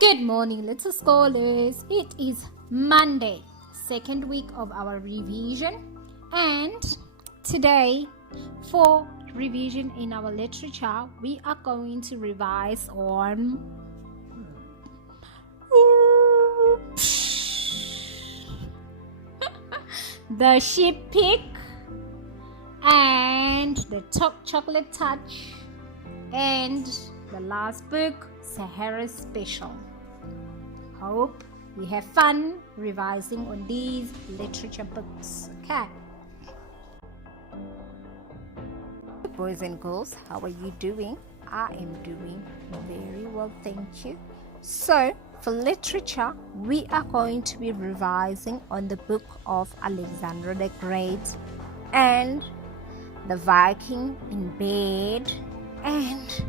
Good morning, little scholars. It is Monday, second week of our revision, and today, for revision in our literature, we are going to revise on the sheep pig and the chocolate touch, and the last book, Sahara Special. Hope we have fun revising on these literature books. Okay. Boys and girls, how are you doing? I am doing very well, thank you. So, for literature, we are going to be revising on the book of Alexander the Great and the Viking in bed, and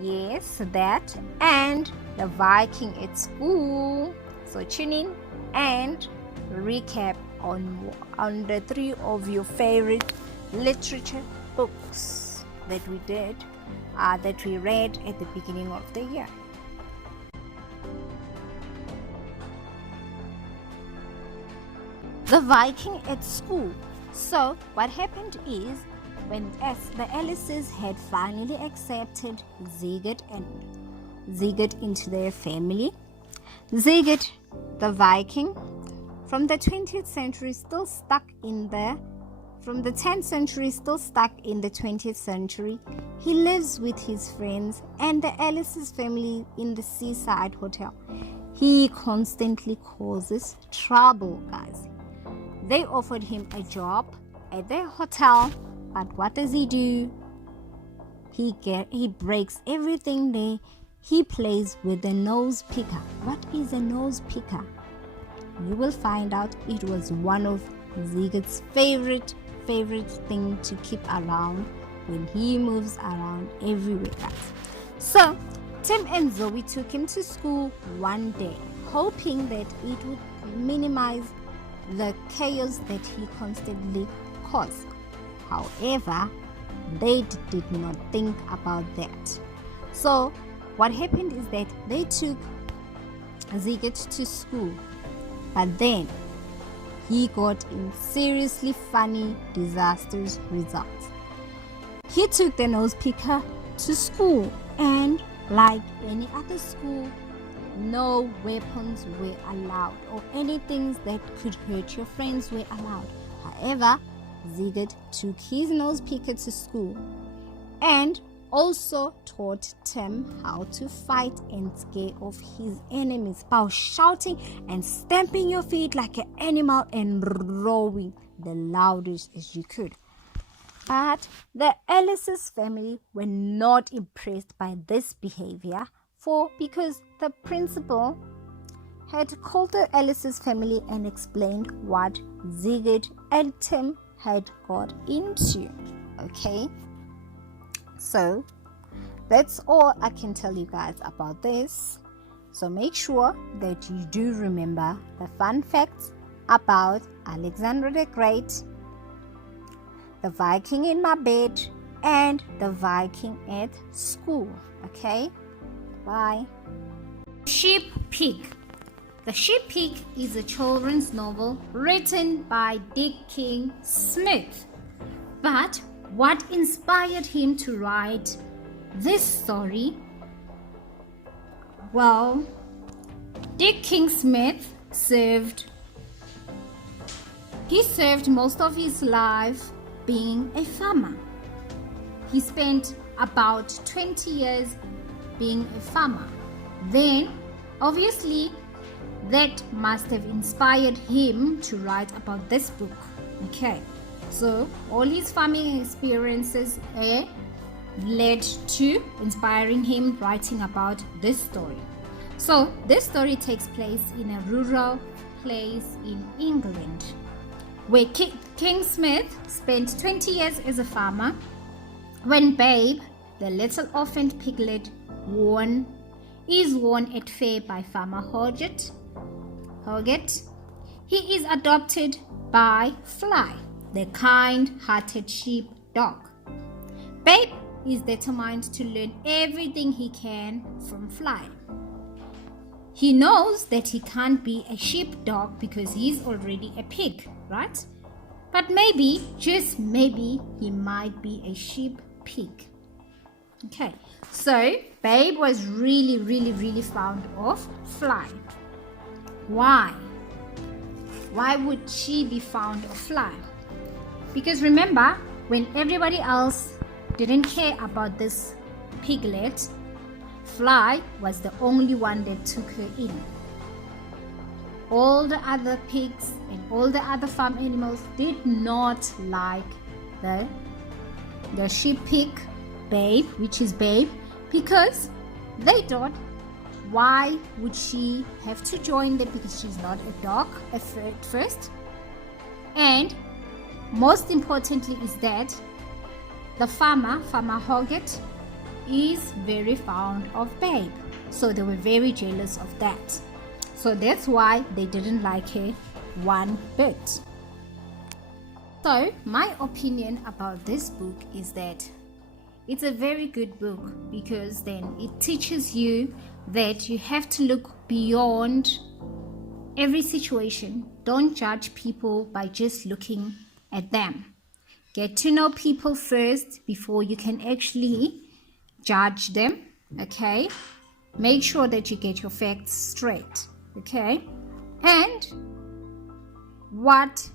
yes, that, and the Viking at school. So tune in and recap on the three of your favorite literature books that we read at the beginning of the year. The Viking at school. So what happened is, when the Ellises had finally accepted Sigurd into their family, Sigurd the Viking, from the 20th century still stuck in the 10th century still stuck in the 20th century, he lives with his friends and the Ellises family in the seaside hotel. He constantly causes trouble, guys. They offered him a job at their hotel, but what does he do? He breaks everything there. He plays with a nose picker. What is a nose picker? You will find out. It was one of Sigurd's favorite thing to keep around when he moves around everywhere, guys. So Tim and Zoe took him to school one day, hoping that it would minimize the chaos that he constantly caused. However, they did not think about that. So what happened is that they took Sigurd to school, but then he got in seriously funny, disastrous results. He took the nose picker to school, and like any other school, no weapons were allowed, or anything that could hurt your friends were allowed. However, Sigurd took his nose picker to school and also taught Tim how to fight and scare off his enemies by shouting and stamping your feet like an animal and roaring the loudest as you could. But the Ellises family were not impressed by this behavior, because the principal had called the Ellises family and explained what Sigurd and Tim had got into. Okay, so that's all I can tell you guys about this. So make sure that you do remember the fun facts about Alexander the Great, the Viking in my bed, and the Viking at school. Okay, bye. Sheep Pig. The Sheep Pig is a children's novel written by Dick King Smith. But what inspired him to write this story? Well, Dick King Smith served most of his life being a farmer. He spent about 20 years being a farmer. Then, obviously, that must have inspired him to write about this book. Okay, so all his farming experiences led to inspiring him writing about this story. So this story takes place in a rural place in England, where King Smith spent 20 years as a farmer. When Babe, the little orphaned piglet, is worn at fair by Farmer Hoggett, he is adopted by Fly, the kind-hearted sheep dog. Babe is determined to learn everything he can from Fly. he knows that he can't be a sheepdog because he's already a pig, right? But maybe, just maybe, he might be a sheep pig. Okay, so Babe was really fond of Fly. Why? Why would she be fond of Fly? Because remember, when everybody else didn't care about this piglet, Fly was the only one that took her in. All the other pigs and all the other farm animals did not like the sheep pig Babe, which is Babe, because they thought, why would she have to join them, because she's not a dog at first, and most importantly is that the farmer Hoggett, is very fond of Babe, so they were very jealous of that. So that's why they didn't like her one bit. So my opinion about this book is that it's a very good book, because then it teaches you that you have to look beyond every situation. Don't judge people by just looking at them. Get to know people first before you can actually judge them, okay? Make sure that you get your facts straight, okay? And what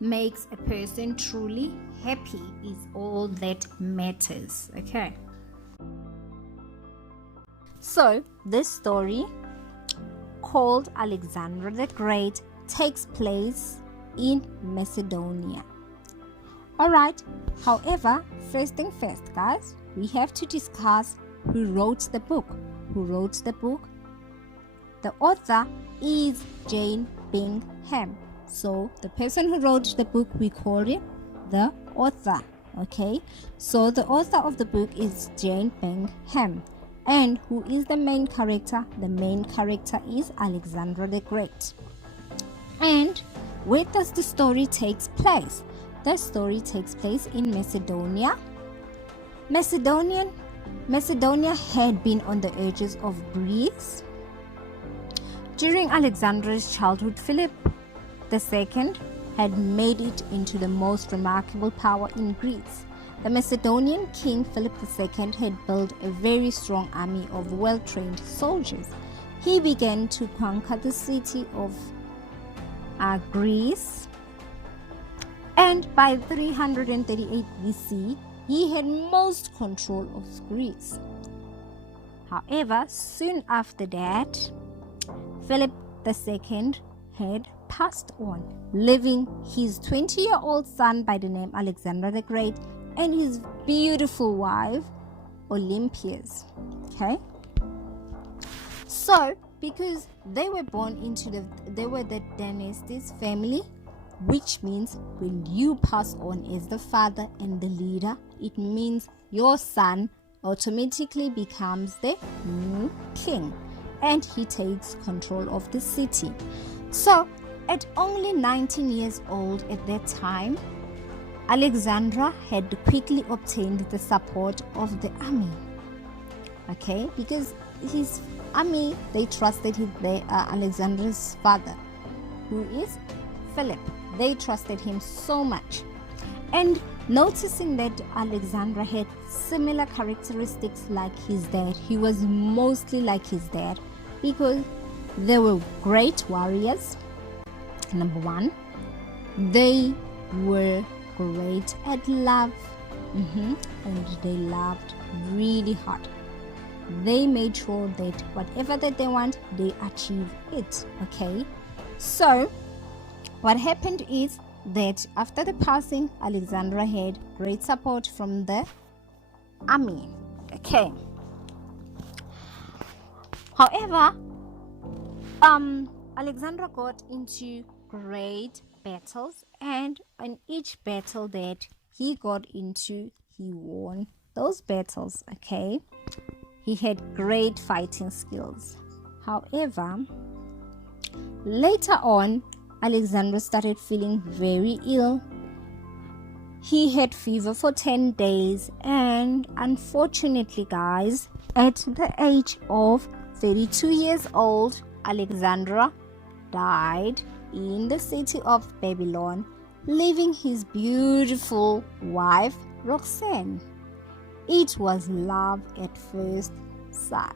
makes a person truly happy is all that matters, okay? So this story, called Alexander the Great, takes place in Macedonia. Alright, however, first thing first, guys, we have to discuss who wrote the book. Who wrote the book? The author is Jane Bingham. So the person who wrote the book, we call him the author, okay? So the author of the book is Jane Bingham. And who is the main character? The main character is Alexander the Great. And where does the story take place? The story takes place in Macedonia. Macedonia had been on the edges of Greece. During Alexander's childhood, Philip II had made it into the most remarkable power in Greece. The Macedonian king Philip II had built a very strong army of well-trained soldiers. He began to conquer the city of Greece, and by 338 BC, he had most control of Greece. However, soon after that, Philip II had passed on, leaving his 20-year-old son by the name Alexander the Great and his beautiful wife Olympias. Okay, so because they were born into the dynasty's family, which means when you pass on as the father and the leader, it means your son automatically becomes the new king, and he takes control of the city. So at only 19 years old at that time, Alexandra had quickly obtained the support of the army, okay, because his army, they trusted Alexander's father, who is Philip. They trusted him so much. And noticing that Alexandra had similar characteristics like his dad, he was mostly like his dad because they were great warriors. Number one, they were great at love, and they loved really hard. They made sure that whatever that they want, they achieve it, okay? So what happened is that after the passing, Alexandra had great support from the army, okay? However, Alexandra got into great battles, and in each battle that he got into, he won those battles, okay? He had great fighting skills. However, later on, Alexandra started feeling very ill. He had fever for 10 days, and unfortunately, guys, at the age of 32 years old, Alexander died in the city of Babylon, leaving his beautiful wife Roxanne. It was love at first sight.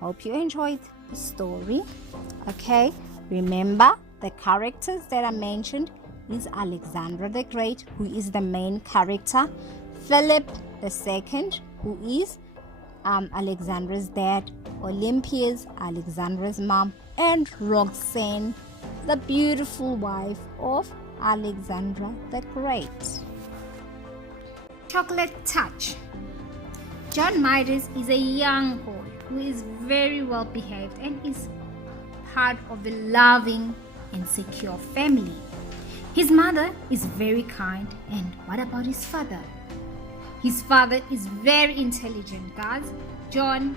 Hope you enjoyed the story. Okay, remember the characters that I mentioned is Alexander the Great, who is the main character, Philip II, who is Alexander's dad, Olympias, Alexander's mom, and Roxanne, the beautiful wife of Alexander the Great. Chocolate Touch. John Midas is a young boy who is very well behaved and is part of a loving and secure family. His mother is very kind, and what about his father? His father is very intelligent, guys. John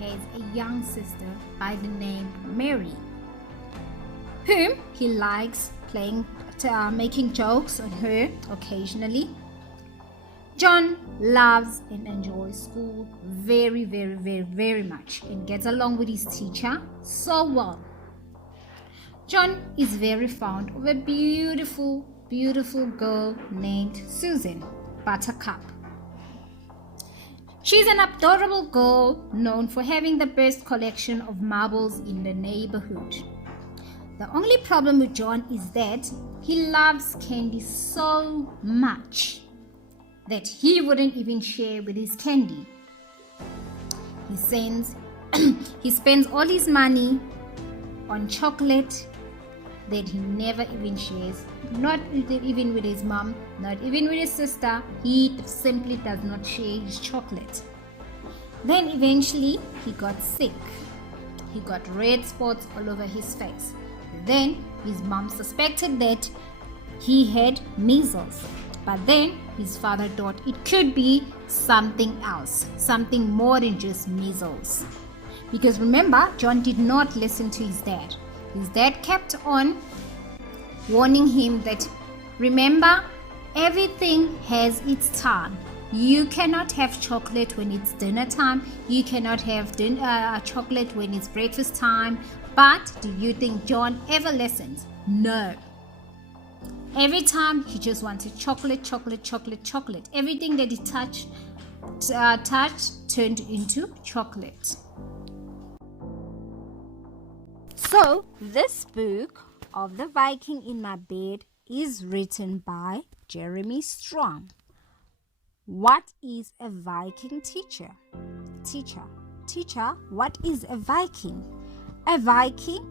has a young sister by the name Mary, whom he likes making jokes on her occasionally. John loves and enjoys school very, very, very, very much and gets along with his teacher so well. John is very fond of a beautiful, beautiful girl named Susan Buttercup. She's an adorable girl known for having the best collection of marbles in the neighborhood. The only problem with John is that he loves candy so much that he wouldn't even share with his candy. He spends all his money on chocolate that he never even shares, not even with his mom, not even with his sister. He simply does not share his chocolate. Then eventually he got sick. He got red spots all over his face. Then his mom suspected that he had measles. But then his father thought it could be something else, something more than just measles. Because remember, John did not listen to his dad. His dad kept on warning him that, remember, everything has its time. You cannot have chocolate when it's dinner time. You cannot have chocolate when it's breakfast time. But do you think John ever listens? No. Every time he just wanted chocolate, chocolate, chocolate, chocolate. Everything that he touched turned into chocolate. So this book of The Viking in My Bed is written by Jeremy Strong. What is a Viking teacher? Teacher, what is a Viking? A Viking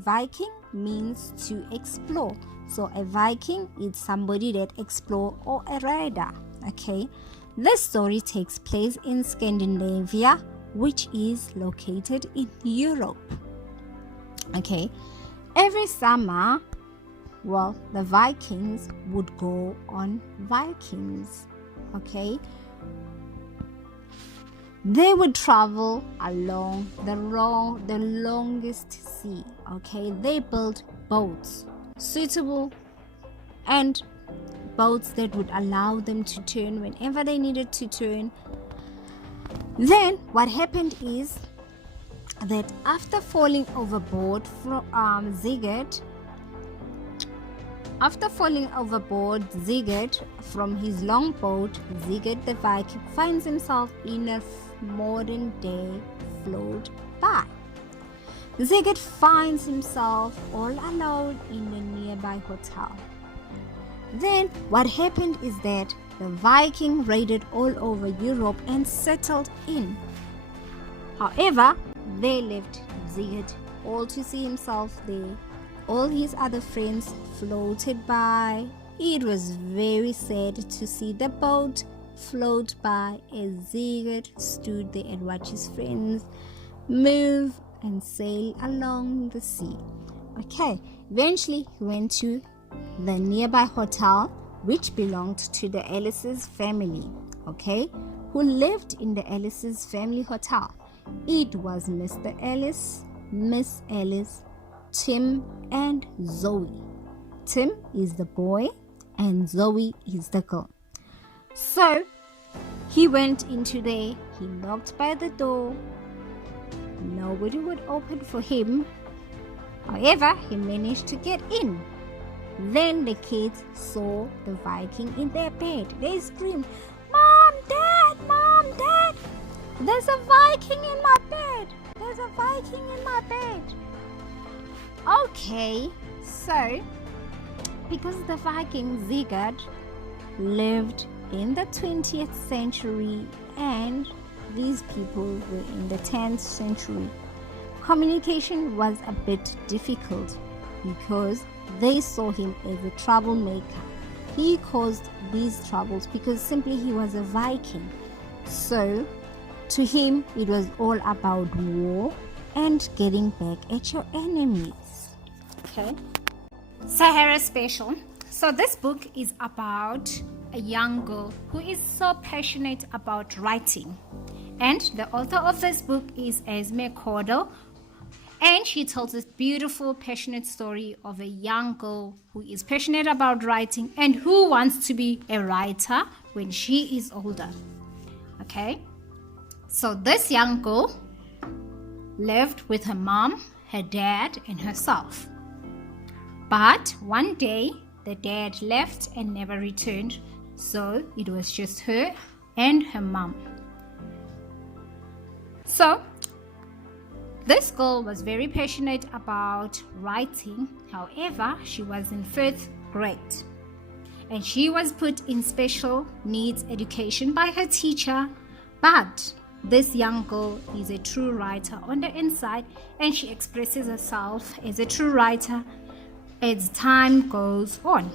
Viking means to explore. So a Viking is somebody that explore, or a rider. Okay. This story takes place in Scandinavia, which is located in Europe. Okay. Every summer, the Vikings would go on Vikings. Okay. They would travel along the longest sea. Okay, they built boats suitable and boats that would allow them to turn whenever they needed to turn. Then what happened is that after falling overboard from Sigurd from his longboat, Sigurd the Viking finds himself in a modern day float by. Sigurd finds himself all alone in a nearby hotel. Then what happened is that the Viking raided all over Europe and settled in. However, they left Sigurd all to see himself there. All his other friends floated by. It was very sad to see the boat float by as Sigurd stood there and watched his friends move and sail along the sea. Okay, eventually he went to the nearby hotel, which belonged to the Ellis's family, okay, who lived in the Ellis's family hotel. It was Mr. Ellis, Miss Ellis, Tim, and Zoe. Tim is the boy and Zoe is the girl. So he went into there, he knocked by the door. nobody would open for him. However, he managed to get in. Then the kids saw the Viking in their bed. They screamed, "Mom, Dad, Mom, Dad, there's a Viking in my bed. There's a Viking in my bed." Okay, so because the Viking Sigurd lived in the 20th century and these people were in the 10th century, communication was a bit difficult because they saw him as a troublemaker. He caused these troubles because simply he was a Viking. So to him it was all about war and getting back at your enemies. Okay. Sahara Special. So this book is about a young girl who is so passionate about writing. And the author of this book is Esme Cordell. And she tells this beautiful, passionate story of a young girl who is passionate about writing and who wants to be a writer when she is older. Okay? So this young girl lived with her mom, her dad, and herself. But one day, the dad left and never returned, so it was just her and her mom. So, this girl was very passionate about writing. However, she was in 5th grade and she was put in special needs education by her teacher. But this young girl is a true writer on the inside and she expresses herself as a true writer as time goes on.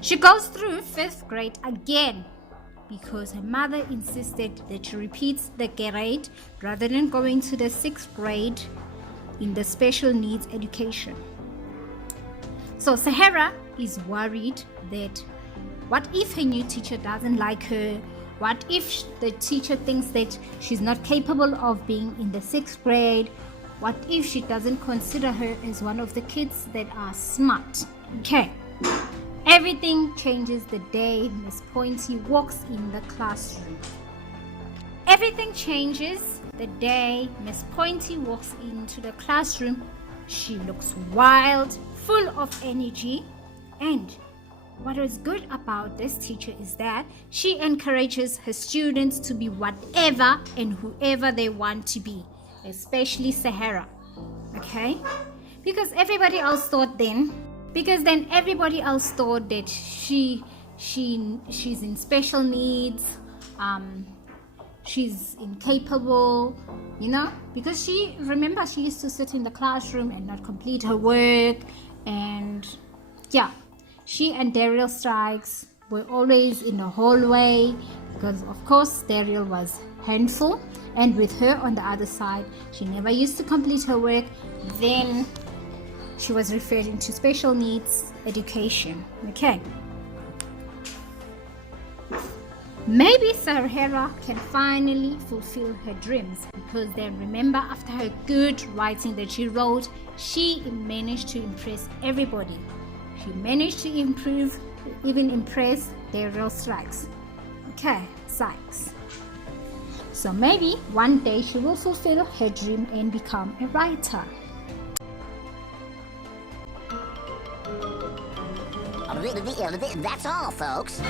She goes through 5th grade again because her mother insisted that she repeats the grade rather than going to the 6th grade in the special needs education. So Sahara is worried that what if her new teacher doesn't like her? What if the teacher thinks that she's not capable of being in the 6th grade? What if she doesn't consider her as one of the kids that are smart? Okay. Everything changes the day Miss Pointy walks in the classroom. Everything changes the day Miss Pointy walks into the classroom. She looks wild, full of energy, and what is good about this teacher is that she encourages her students to be whatever and whoever they want to be, especially Sahara. Okay? Because then everybody else thought that she's in special needs, she's incapable, because she used to sit in the classroom and not complete her work. And yeah, she and Daryl Strikes were always in the hallway because of course Daryl was handful, and with her on the other side, she never used to complete her work. Then she was referred into special needs education. Okay. Maybe Sahara can finally fulfill her dreams because then remember, after her good writing that she wrote, she managed to impress everybody. She managed to impress Daryl Strikes. Okay, Sykes. So maybe one day she will fulfill her dream and become a writer. That's all, folks.